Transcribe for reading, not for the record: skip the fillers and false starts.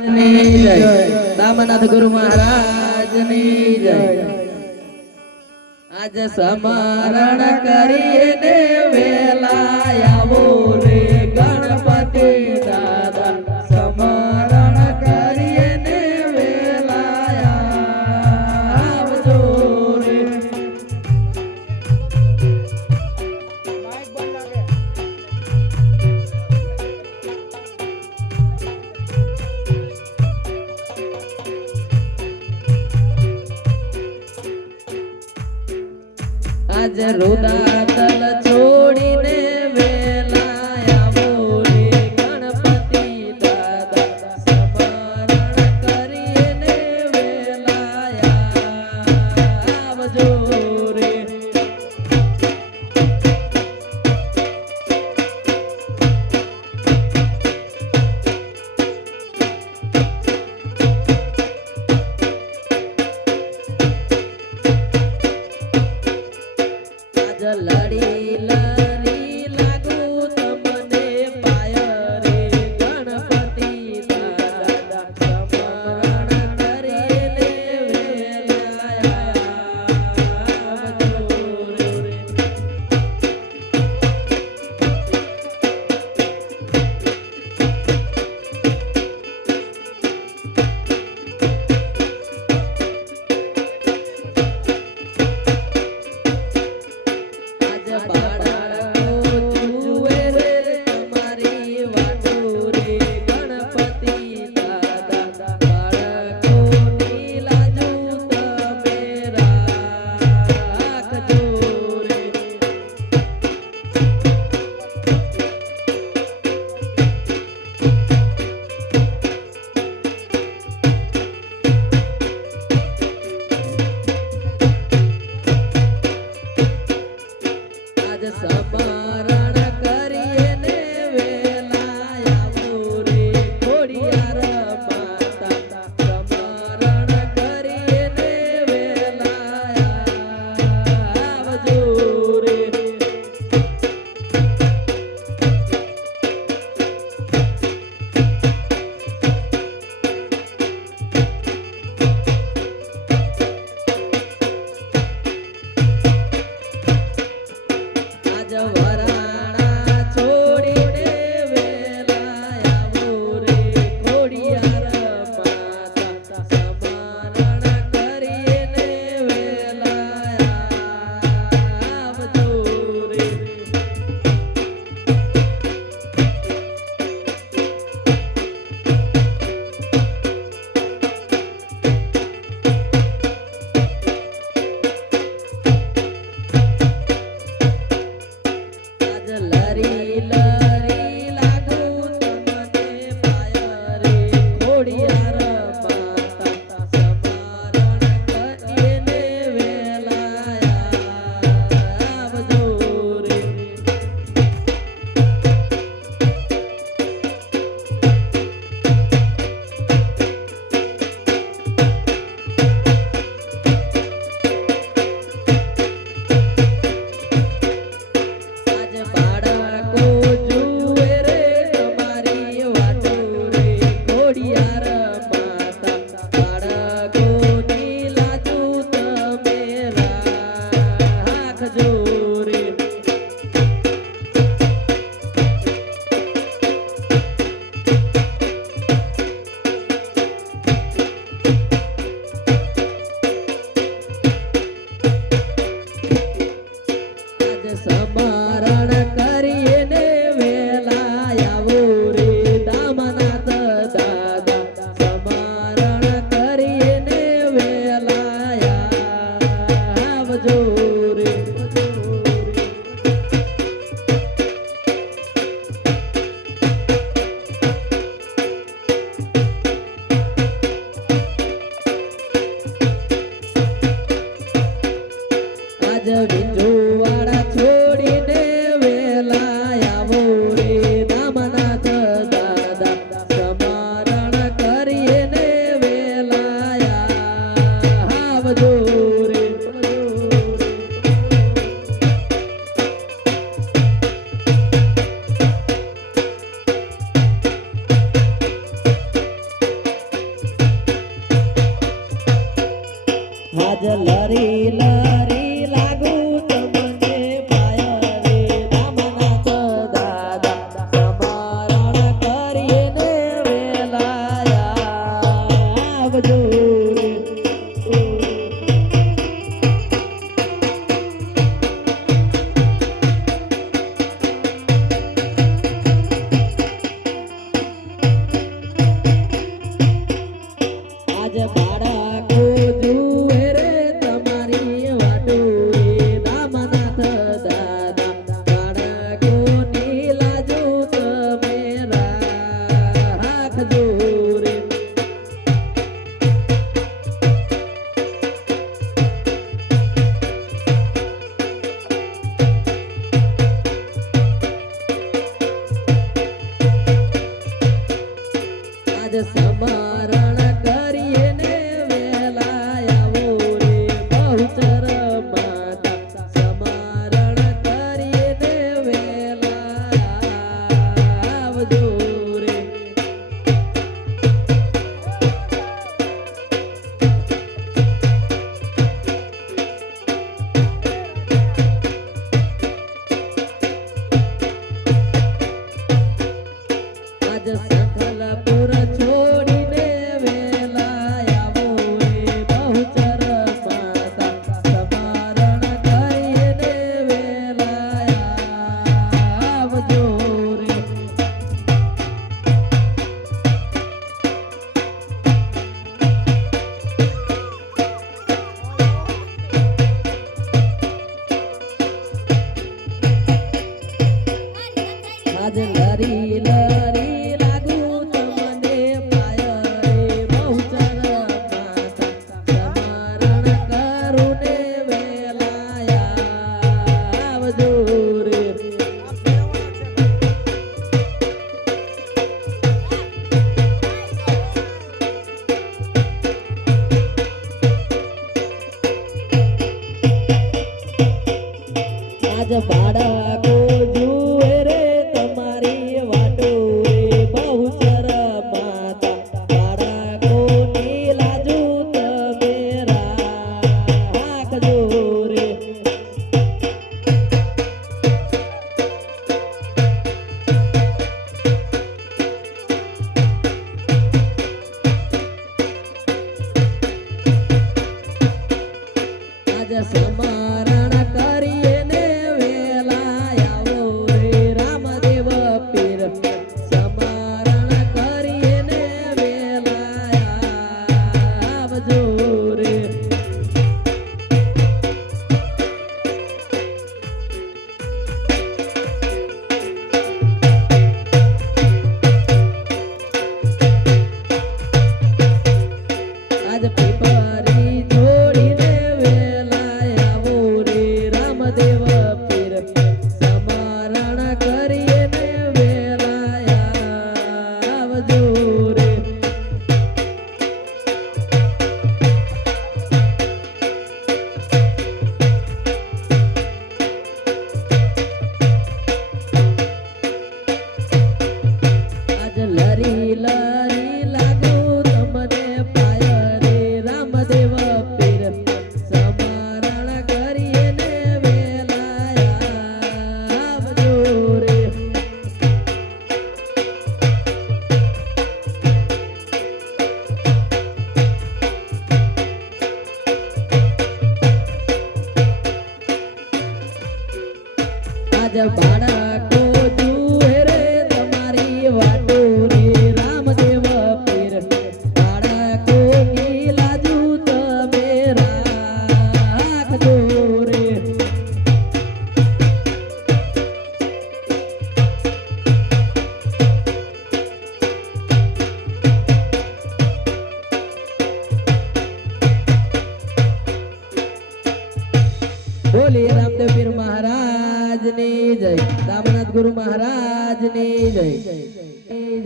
जय दामनाथ गुरु महाराज ने जय। आज स्मरण करिए ने वेला आवो रे गणपति दादा, स्मरण करिए ने वेला आवजो रे। आज रुदातल छोड़ीने वेला आवो रे गणपति दादा, स्मरण करिए ने वेला आवजो रे। लड़ी આજ લરી લરી લાગુ તમને પાય રે રામનાથ દાદા સ્મરણ કરીને વેલા આવજો રે. આજ બાળકો જુએ રે તમારી વાટો રે રામનાથ દાદા બાળકોની લાજો તમે રાખજો રે. આજ સમરણ કરીએ ને વેલા આવો રે બહુચર માતા સમરણ કરીએ ને વેલા આવજો રે. આજ સકલપુર છોડીને વેલા આવો રે બહુચર માતા સ્મરણ કરીને વેલા આવજો રે. આજ લરી લરી લાગુ તમને પાય રે બહુચર માતા સ્મરણ કરું ને વેલા આવજો રે. આજ બાળકો જુએ રે તમારી વાટો રે બહુચર માતા બાળકોની લાજો તમે રાખજો રે. આજ સમરણ કરીએ ને વેલા આવો રે રામદેવ પીર સમરણ કરીએ ને વેલા આવજો રે. આજ પીપરી છોડીને વેલા આવો રે રામદેવ પીર સમરણ કરીએ ને વેલા આવજો રે. આજ લરી લરી લાગુ તમને પાય રે રામદેવ પીર સમરણ કરીએ ને વેલા આવજો રે. આજ બાળકો જુએ રે તમારી વાટો રે રામદેવ પીર બાળકોની લાજો તમે રાખજો રે. બોલીએ રામદેવ પીર મહારાજની જય રામનાથ ગુરુ મહારાજની જય.